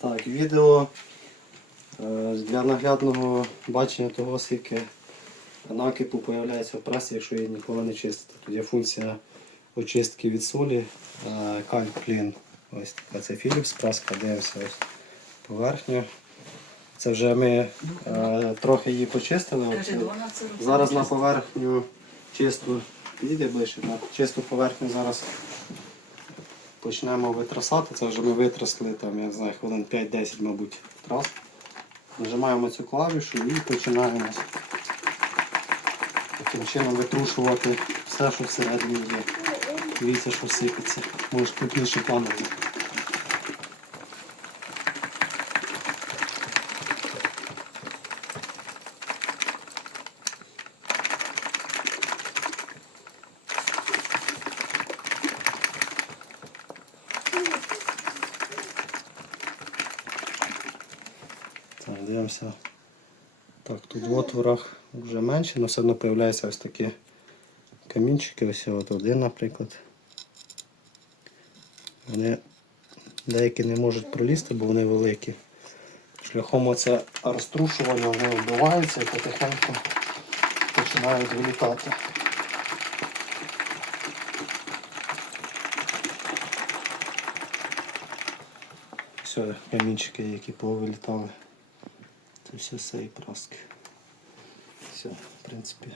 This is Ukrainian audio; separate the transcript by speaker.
Speaker 1: Так, відео е, для наглядного бачення того, скільки накипу появляється в пресі, якщо її ніколи не чистити. Тут є функція очистки від солі, е, кальк клін. Ось така це Philips праска, дивимося ось поверхню. Це вже ми е, трохи її почистили. Зараз на поверхню чисту, підійде ближче, на чисту поверхню зараз почнемо витрасати. Це вже ми витрасли там, я не знаю, хвилин 5-10, мабуть, трас. Нажимаємо цю клавішу і починаємо таким чином витрушувати все, що всередині є. Дивіться, що сипеться. Може крупніше планом. Так, дивимося. Так, тут в отворах вже менше, але все одно з'являються ось такі камінчики. Ось от один, наприклад. Вони деякі не можуть пролізти, бо вони великі. Шляхом оце розтрушування вони вбиваються і потихеньку починають вилітати. Все, камінчики, які повилітали. Це все з цієї. Все, в принципі.